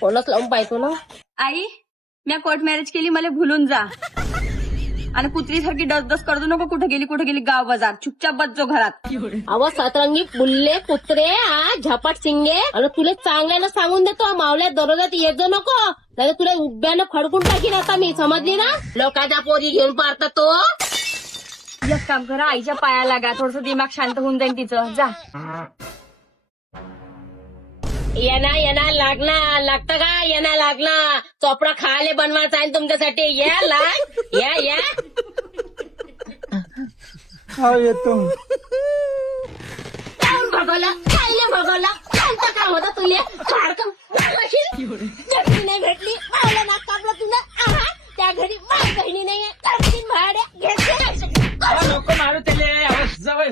फोनच लावून पाहतो ना. आई मी कोर्ट मॅरेज केली, मला भुलून जा. आणि कुत्रीसारखी डस करतो नको, कुठे गेली गाव बाजार, चुपचाप बसजो घरात. अव सतरंगी बुल्ले कुत्रे झपाट शिंगे. आणि तुला चांगल्यानं सांगून देतो, मावल्या दररोजात येत जाऊ नको, नाही तुला उभ्यानं खडकून टाकीन आता मी, समजली ना. लोकांच्या पोरी घेऊन पारता तो. एक काम करा, आईच्या पाया लागा, थोडस दिमाग शांत होऊन जाईल तिचं. जा येना लागतं का? येना लागना चोपडा खायला बनवायचा आहे तुमच्यासाठी. या लाग या येतो. भगवला कोणतं काम होतं तुला? जगली नाही भेटली, मावला नाक कापला तुला. त्या घरी माझी बहिणी नाहीये, करतील भाड्या घेतले. नको मारू त्याले, जवळ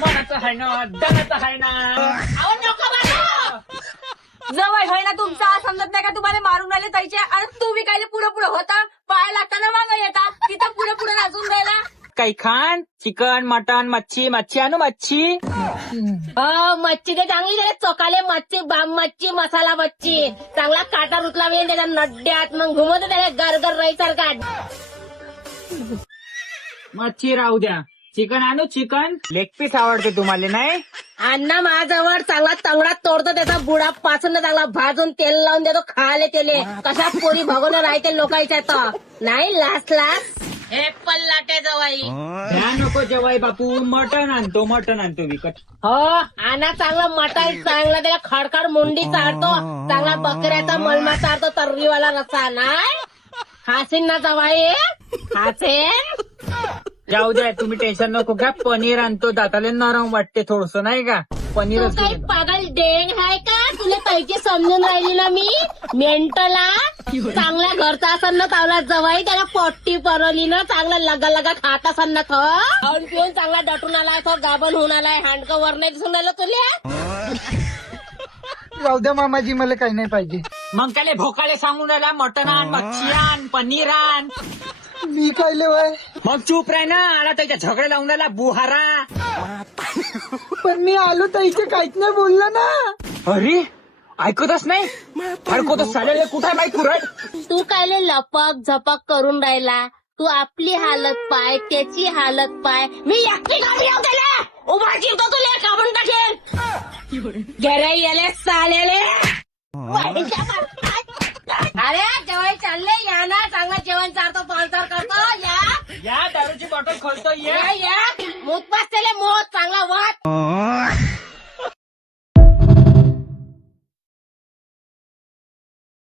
मनाचं आहे ना, दनाचं आहे ना. अहो नको मारू. जवळ होय ना तुमचा, समजत नाही का तुम्हाला मारून आले ताईचे. आणि तुम्ही काय पुढे होता, पाया लागताना मागं येता, तिथं पुढे नाचून राहिला. काही खान चिकन मटन मच्छी आणू मच्छी. मच्छी ते चांगली झाली, चोकाले मच्छी, बाम मच्छी, मसाला मच्छी, चांगला काटा रुतला वेळ त्याच्या नड्ड्यात, मग घुमवतो त्याला गरगर राई सारखा. मच्छी राहू द्या, चिकन आणू चिकन. लेग पीस आवडते तुम्हाला नाही? अण्णा माझ्याजवळ चांगला तंगडा तोडतो, त्याचा बुडा पासून चांगला भाजून तेल लावून देतो खायला. तेले कशा पोरी भगवून राहते लोकांच्या तर नाही. लास्ट हे पल्लाटे जवाई. द्या नको जवाई बापू, मटन आणतो विकत. हो आणा चांगलं मटण, चांगला त्याला खडखड मुंडी चालतो, चांगला बकऱ्याचा मलमा चालतो, तर्रीवाला रस्सा. नाही खासीन ना जवाई, खासीन. जाऊ द्या, तुम्ही टेन्शन नको घ्या. पनीर आणतो, दाताले नरम वाटते थोडस नाही का. पनीर तू काही पागल डेंग आहे का? तुला पैकी समजून राहिली ना मी, मेंटला. चांगल्या घरचा असन ना तावला जवाई, त्याला पोट्टी परवली ना, चांगला लगा खात असन ना. खाऊन पिऊन चांगला डटून आलाय, तो गाभण होऊन आलाय, हांडकं वर नाही दिसून राहिलं तुला. जाऊ द्या मामाजी, मला काही नाही पाहिजे. मग त्याला भोकाले सांगून राहिला, मटन आण, मच्छी आण, पनीर आण. मी काय लेवाय? मग चूप राह ना, आला त्याच्या झगडे लावून राहिला बुहारा. पण मी आलो तर इथे काहीच नाही बोलला ना. अरे ऐकतच नाही, फडकवतो साल्याला. कुठे बाई कुरड? तू काय लपक झपक करून राहिला? तू आपली हालत पाय, त्याची हालत पाय. मी एकटी गाडी येऊ त्याला, उभा जीवतो तुला काढून टाकेल. घरे याले साल्याले. अरे जेवाय चालले, या ना, चांगलं जेवण चारतो, पालचार करतो. या दारूची बॉटल खोलतो. या मूत पास त्याला, मोत चांगला वाट.